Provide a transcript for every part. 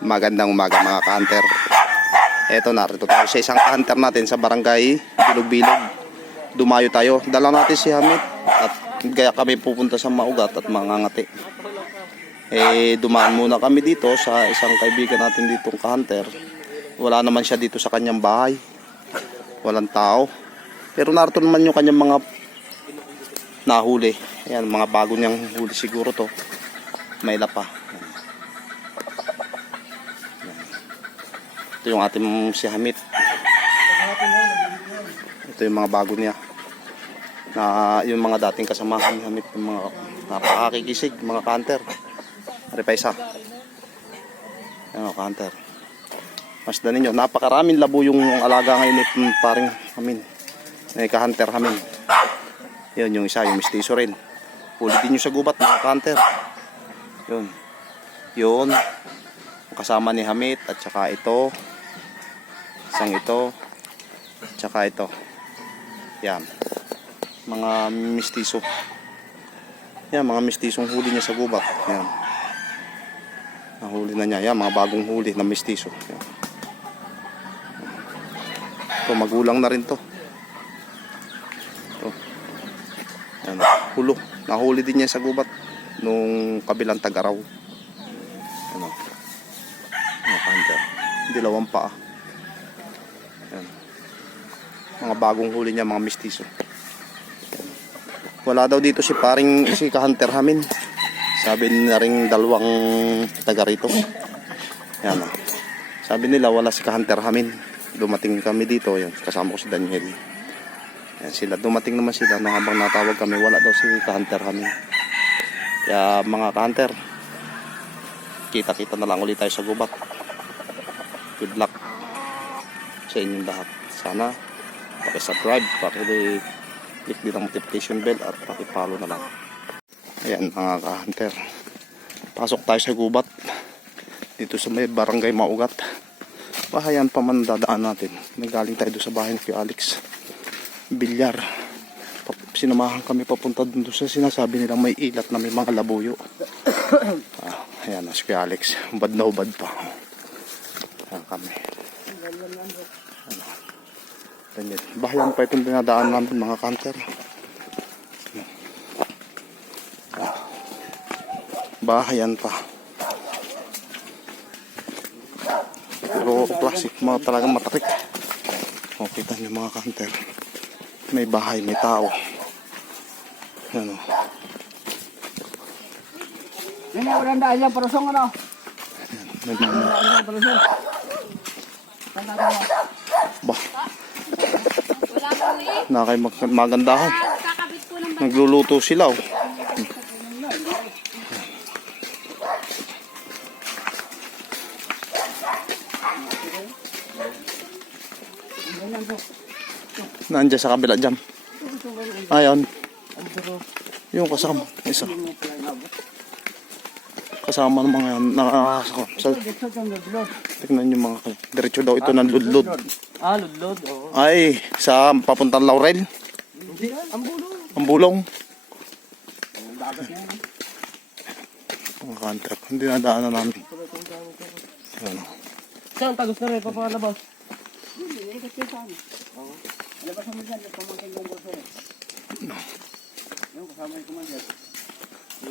Magandang umaga mga ka-hunter. Eto narito tayo sa isang hunter natin sa barangay Bilog-Bilog. Dumayo tayo. Dala natin si Hamid at gaya kami pupunta sa Maugat at Mangangati. Eh dumaan muna kami dito sa isang kaibigan natin ditong ka-hunter. Wala naman siya dito sa kanyang bahay. Walang tao. Pero narito naman yung kanyang mga nahuli. Ayan, mga bago niyang huli siguro to. May lapa. Ito yung ating si Hamid. Ito yung mga bago niya. Na yung mga dating kasamahan ni Hamid, yung mga napakakikisig, mga kanter. Ari pa isa. Yan o, kanter. Masdan ninyo, napakaraming labo yung alaga ngayon ni paring Hamin. May ka-hunter Hamin. Yun, yung isa, yung mistiso rin. Ulitin nyo sa gubat, mga kanter. Yun. Yun. Kasama ni Hamid at saka ito. Isang ito. Tsaka ito. Yan. Mga mistiso. Yan, mga mistisong huli niya sa gubat. Yan. Nahuli na niya. Yan, mga bagong huli na mistiso. Yan. Ito, magulang na rin to. Ito. Yan, hulo. Nahuli din niya sa gubat nung kabilang tagaraw. Ano? Mga hunter. Dilawang paa. Yan. Mga bagong huli niya, mga mistiso. Yan. Wala daw dito si paring si ka-hunter Hamin. Sabi na rin dalawang taga rito. Yan. ah. Sabi nila wala si ka-hunter Hamin. Dumating kami dito, yun, kasama ko si Daniel. Yan sila, dumating naman sila na habang natawag kami, wala daw si ka-hunter Hamin. Kaya mga ka-hunter, kita-kita na lang ulit tayo sa gubat. Good luck sa inyong lahat. Sana paki-subscribe, paki-click din ang notification bell at paki-follow na lang. Ayan mga ka-hunter. Pasok tayo sa gubat. Dito sa may barangay Maugat. Bahayan pa man dadaan natin. Nagaling tayo doon sa bahay ni Alex. Bilyar. Sinamahan kami papunta doon sa sinasabi nilang may ilat na may mga labuyo. Ah, ayan na si Alex. Bad na ubad pa. Ayan kami. Ganyan. Bahayan pa itong dinadaan namin mga kanter. Ah. Bahayan pa. Pero plastic mga talagang matarik. O, kita niyo mga kanter. May bahay, may tao. Ano. Ini udah ndak aja perosong ano? May mga Aja perosong. Tanda tanda. Ba, Wala ko eh. Na kay mag magandahan. Nagluluto sila oh. Nandiyan sa kabila dyan. Ayan. Yung kasama. Isa. Kasama ng mga ludlod. tignan yung mga diretso daw ito ng ludlod. Ah, ludlod. Oo. Ay, sa papuntang Laurel. Hindi, ang bulo. Ang bulong. Dagat yan. Mga kanter. Hindi na daanan namin. Ano. Saan tagos na rin papalabas? Hindi, hindi kasi saan. Oo. Alabas mo dyan, pamangkin kong bulso eh. Yung kasama yung kumandyan.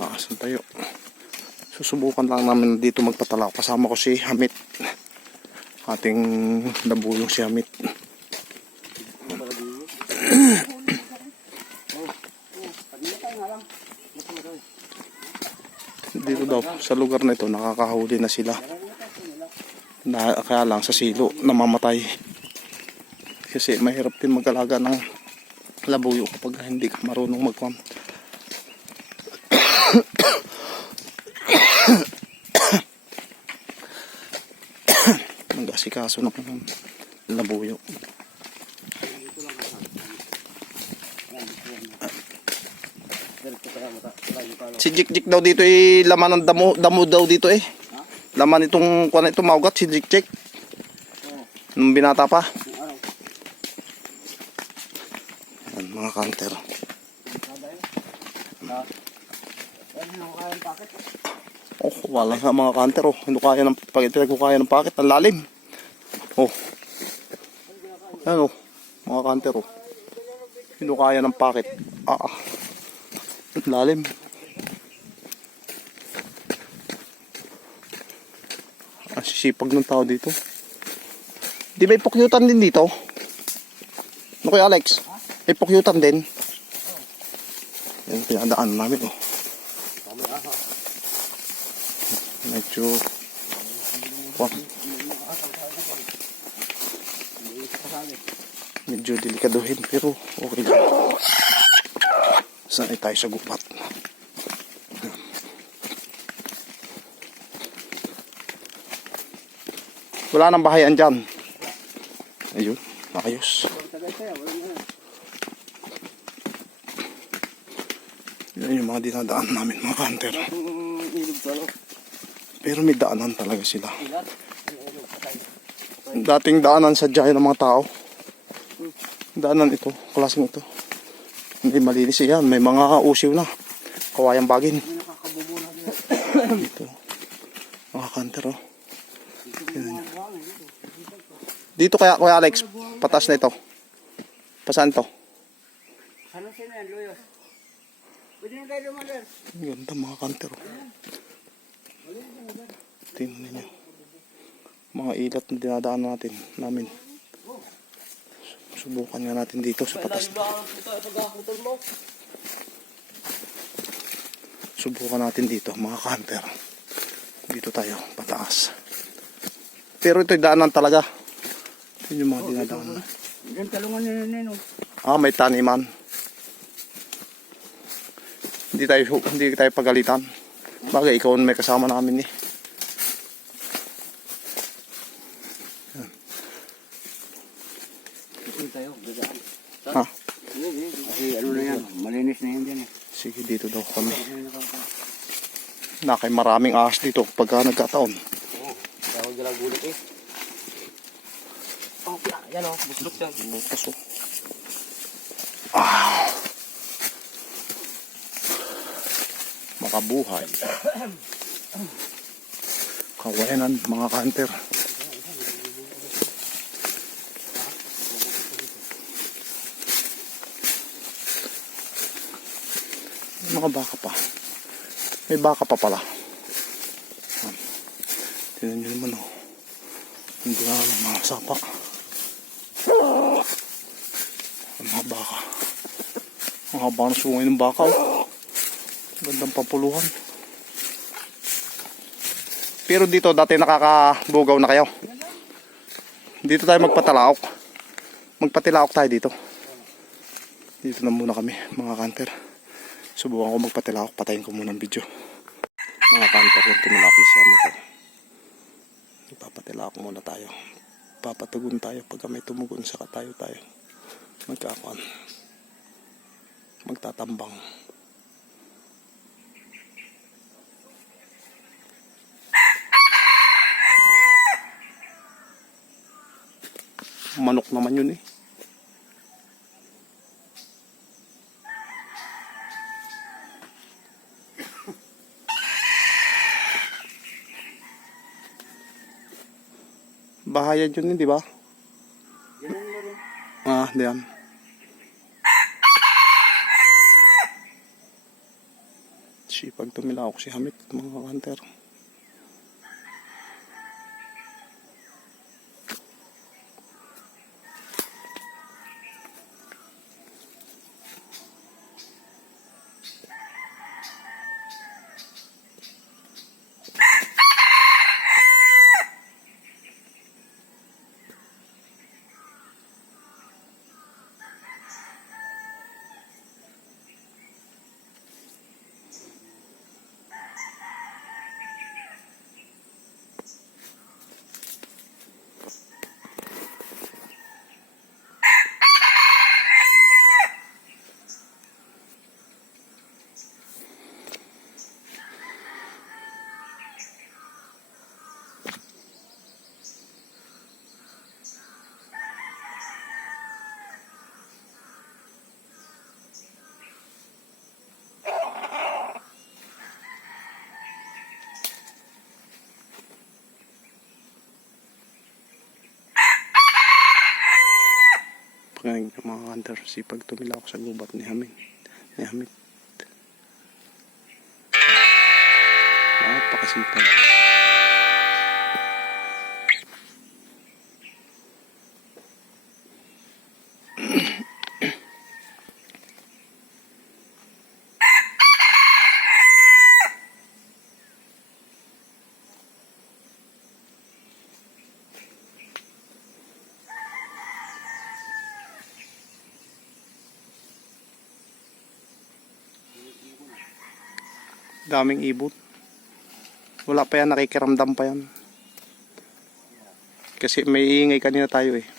Aasan tayo. Susubukan lang namin dito magpatalaw. Kasama ko si Hamit. Ating nabulong si Hamit. Dito daw, sa lugar na ito, nakakahuli na sila. Na, kaya lang sa silo, namamatay. Kasi mahirap din mag-alaga ng labuyo kapag hindi ka marunong magpam. mag-asikaso ng labuyo. Si Jik Jik daw dito eh, laman ng damo, damo daw dito eh. Laman itong, kuwan itong maugat, si Jik Jik. Nung binata pa. Yan, mga packet? Oh, wala nga mga kanter oh. Hindi kaya ng pag kaya ng pakit, ang lalim. Oh. Ano, mga kanter oh. Hindi kaya ng pakit. Ah, ah. Lalim. Ang sisipag ng tao dito. Di ba ipokyutan din dito? Ano kaya Alex? Ipokyutan din. Yan, pinadaan namin oh. Medyo... Wah. Medyo delikaduhin pero okay lang. Sanay tayo sa gupat. Wala nang bahayan dyan. Ayun, ayos. Tagay tayo, wala na. Yan yung mga dinadaan namin mga hunter. Pero may daanan talaga sila. Ilat? Yung ilog, patay. Dating daanan sa dyan ng mga tao. Daanan ito, klaseng ito. Hindi malinis yan. May mga usiw na. Kawayang bagin. Dito. Mga kanter oh. Buhangin dito. Kaya, Kuya Alex, patas na ito. Pasaan to? Ano sila yan, Luyos? Pwede na tayo lumalan. Ganda mga kanter oh. Tingnan ninyo. Mga ilat na dinadaan natin, namin. Subukan nga natin dito sa patas. Subukan natin dito, mga kanter. Dito tayo, pataas. Pero ito'y daanan talaga. Yun yung mga dinadaanan. Diyan talungan nila nino. Ah, may taniman. Hindi tayo hindi tayo pagalitan. Bagay ikaw may kasama namin eh. Tayo, gagaan. Ha? Kasi ano na yan, malinis na yan dyan eh. Sige, dito daw kami. Nakay maraming ahas dito pagka nagkataon. Tawag nila gulit eh. Oh, yan o, buslok yan. Bukas oh. Ah. Makabuhay. Kawayanan mga kanter. May Mga baka pa. May baka pa pala. Yan. Tingnan nyo naman oh. Hindi na mga sapa. Ang mga baka. Ang haba ng sungay ng baka. Oh. Gandang papuluhan. Pero dito dati nakakabugaw na kayo. Dito tayo magpatalaok. Magpatilaok tayo dito. Dito na muna kami mga kanter. Subukan ko magpatilaok. Patayin ko muna ang video. Mga kanter yung tumilak na siya nito. Ipapatilaok muna tayo. Papatugon tayo pagka may tumugon saka tayo tayo. Magkakon. Magtatambang. Manok naman yun eh. Bahayan yun eh, di ba? Ah, diyan. Sipag tumilawak si Hamid, mga hunter. Pagkain ka mga hunter, sipag tumila ako sa gubat ni Hamid. Ni Hamid. Napakasipag. Daming ibon. Wala pa yan, nakikiramdam pa yan. Kasi may iingay kanina tayo eh.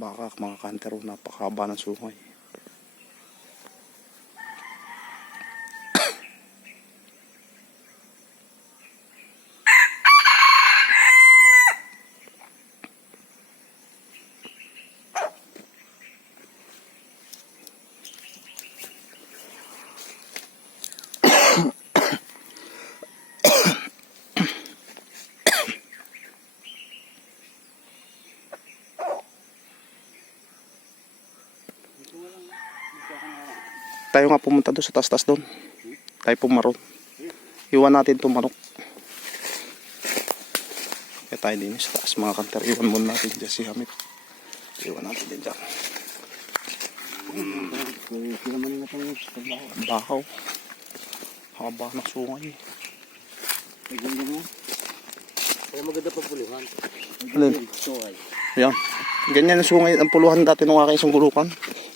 Baka mga kantero napakaba ng sungay. Tayo nga pumunta doon sa taas-taas doon. Tayo pumaron. Iwan natin itong manok. Kaya tayo din sa taas mga kanter. Iwan muna natin dyan si Hamid. Iwan natin din dyan. Bahaw. Haba ng sungay. Ay, ganyan mo. Kaya maganda pa pulihan. Alin? Ito ay. Ayan. Ganyan ang sungay. Ang puluhan dati nung aking isang gulukan.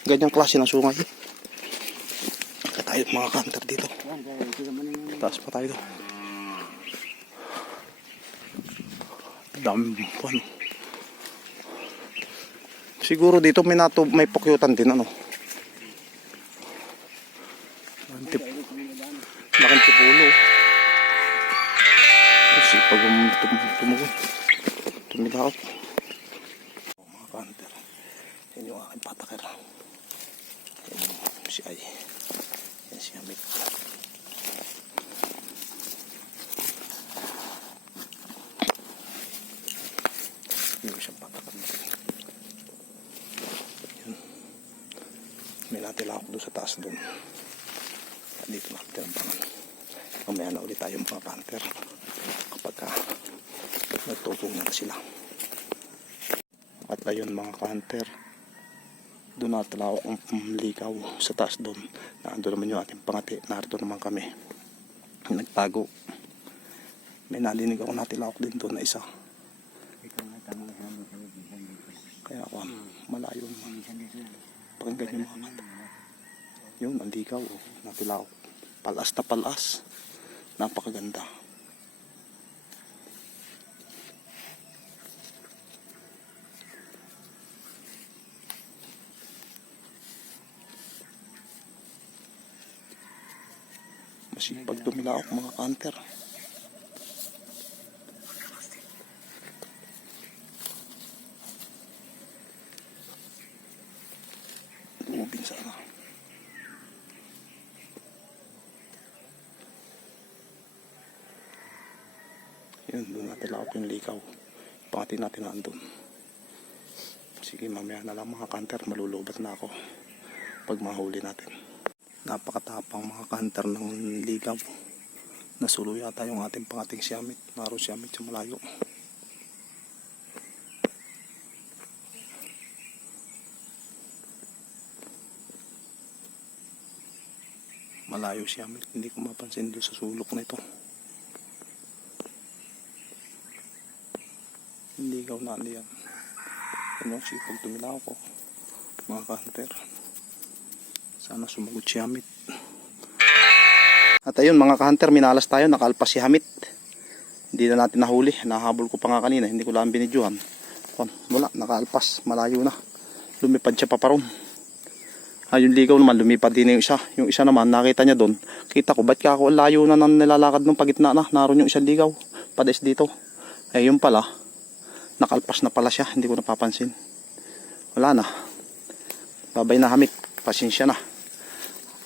Ganyang klase ng sungay. Tayo mga kanter dito. Taas pa tayo. Dami po. Siguro dito may nato may pukyutan din ano. Antip, laking tipulo. Kasi pag um, tum, tumugon, tumilaot. Oh, mga kanter. Yan yung aking patakir. Yan yung si Ay. Yan si Amit. Hindi. Yun. May natila ako doon sa taas doon. Dito na natin ang pangan. Mamaya na ulit tayo mga panther. Kapag ka nagtutong na sila. At ayun mga kanter. Doon natila ako ang likaw sa taas doon. Naando naman yung ating pangati. Narito naman kami. Nagtago. May nalinig ako natilawak din doon na isa. Kaya ako, malayo naman. Pakinggan yung mga kanta. Yun, ang likaw. Oh. Napilaw. Palas na palas. Napakaganda. Masipag tumilaok mga kanter. Umubin sana. Yun, doon natin lakot yung likaw. Pangatin natin nandun. Sige, mamaya na lang mga kanter. Malulubat na ako. Pag mahuli natin napakatapang mga kanter ng ligaw nasulo yata yung ating pangating siyamit naroon siyamit sa malayo. Malayo siyamit hindi ko mapansin doon sa sulok na ito. Ligaw na liyan ano sipag tumilaw ko mga kanter sana sumagot si Hamid. At ayun mga ka-hunter, minalas tayo. Nakalpas si Hamid. Hindi na natin nahuli. Nahabol ko pa nga kanina. Hindi ko lang binidyohan. Kon, Wala, nakaalpas. Malayo na. Lumipad siya pa paron. Ah, yung ligaw naman, lumipad din yung isa. Yung isa naman, nakita niya doon. Kita ko, ba't ka ako layo na nang nilalakad nung pagitna na? Naroon yung isang ligaw. Pades dito. Eh, yun pala. Nakalpas na pala siya. Hindi ko napapansin. Wala na. Babay na hamik. Pasensya na.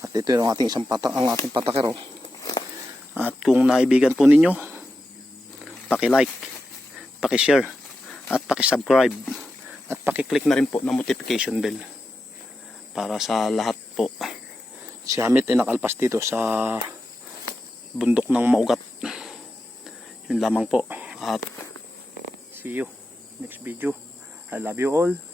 At ito yung ating isang patak, ang ating patakero. At kung naibigan po ninyo, paki-like, paki-share, at paki-subscribe, at paki-click na rin po ng notification bell para sa lahat po. Si Hamid ay nakalpas dito sa bundok ng maugat. Yun lamang po. At see you next video. I love you all.